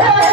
Yeah.